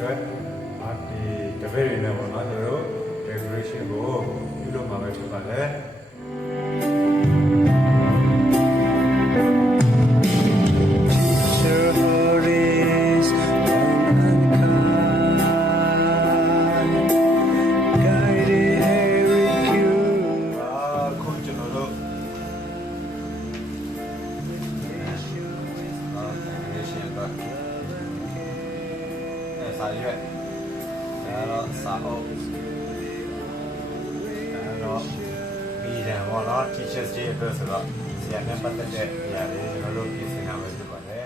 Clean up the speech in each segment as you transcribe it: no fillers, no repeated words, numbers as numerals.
အတွက်ဒီတပည့်တွေနဲ့ပေါ့နော်ကျွန်တော်တို့ decoration ကိုပြုလုပ်မှာပဲဖြစ်ပါတယ်စာရွက်ဒါတော့စာအုပ်ဒါတော့ပြီးတယ်ပေါ့နော် teachers day အတွက်ဆိုတော့ဆရာနဲ့ပတ်သက်တဲ့အရာတွေကျွန်တော်တို့ပြင်ဆင်တာပဲဖြစ်ပါတယ်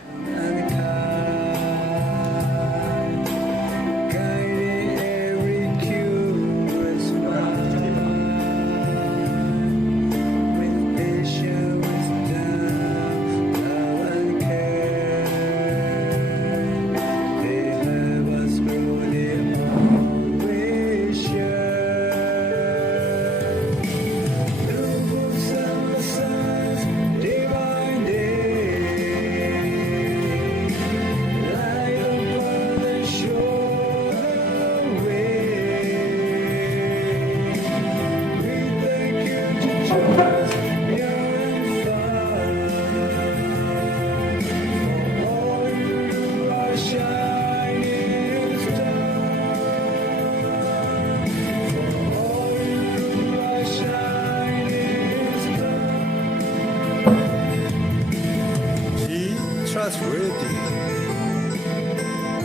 Trustworthy.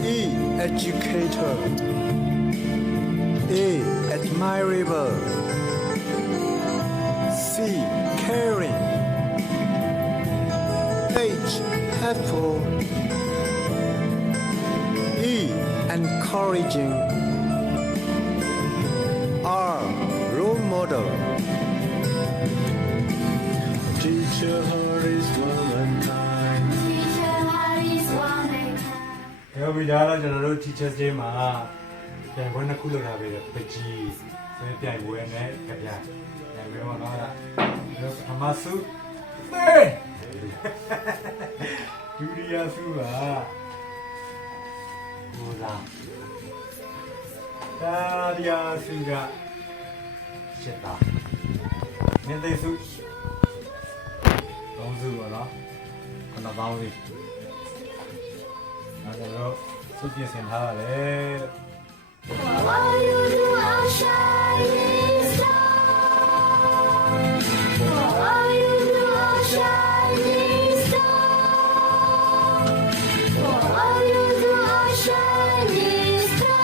E. Educator. A. Admirable. C. Caring. H. Helpful. E. Encouraging. R. Role model. Teacher heart is womankind.ပြောပြီးတော့ကျွန်တော်တို့ teachers day မှာပြန်ပွဲနှစ်ခုလုပ်ထားပြီးတော့ပကြီးဆွဲပြိုင်ပွဲနဲ့ကြပြပြန်ပြီးတော့တော့အမဆုဒူရီယာဆုကဟိုလားဒါရီယာဆုကချက်တာနေသိဆုသုံးဆုပါနော်ခဏပေါင်းလေးကျွန်တော်စုပြင်ဆင်ထားရတယ် What you do I'll shine star What you do I'll shine star What you do I'll shine star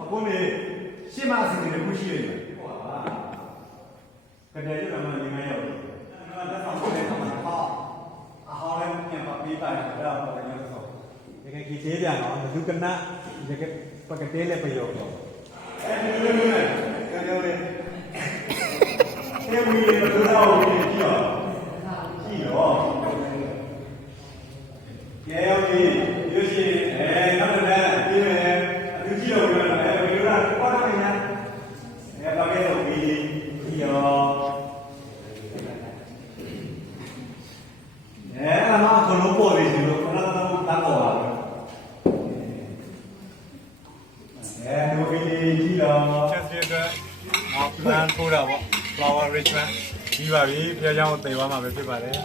အခုနေရှင်းမအစီအစဉ်တစ်ခုရှိနေတယ်ဟောပါကတည်းကကျွန်တော်ညီမရောက်တယ်ကျွန်တော်လက်ဆောင်ပို့တဲ့အခါမှာအဟောင်းလည်းပြန်ပေးပါတယ်အဲ့ဒါတော့လည်းဆိုဒီကကြီးသေးပြန်တော့လူကနဒီကပကတဲလည်းပြောတော့အဲ့ဒီလိုမျိုးနဲ့ကြောက်တယ်အဲ့ဒီလိုတော့ကြည့်တော့ကြည့်တော့ကြဲရောက်ပြီရွှေရှိနောက်တစ်နေ့ပြီးမယ်သူကြည့်တော့ဘယ်လိုလဲဘာလို့လဲညာအဲ့တော့ကေတော့ပြီးရောအဲ့အမကလုံးပေါ်နေစီလို့ခဏတော့တက်ပေါ်လာတယ်အဲ့တော့ပြီးကြည့်တော့ချက်စီကပန်ထိုးတာပေါ့ flower arrangement ပြီးပါပြီဖျားเจ้าကိုတည်သွားမှာပဲဖြစ်ပါတယ်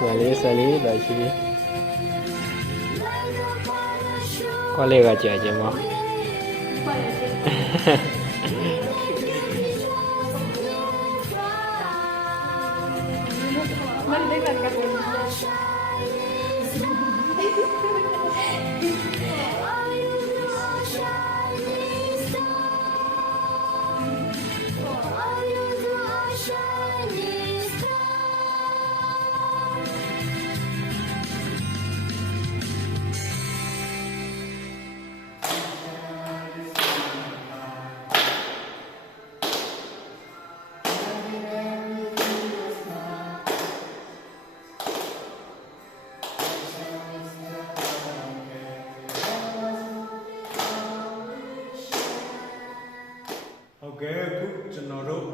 ဆွဲလေးပါရှိပြီကွာလေးကကြာကျင်မဟုတ်ကဲ့အခုကျွန်တော်တို့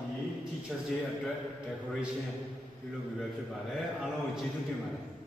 ဒီ Teachers Day အတွက် decoration ပြုလုပ်ပြီးပဲဖြစ်ပါတယ်အားလုံးကိုကျေးဇူးတင်ပါတယ်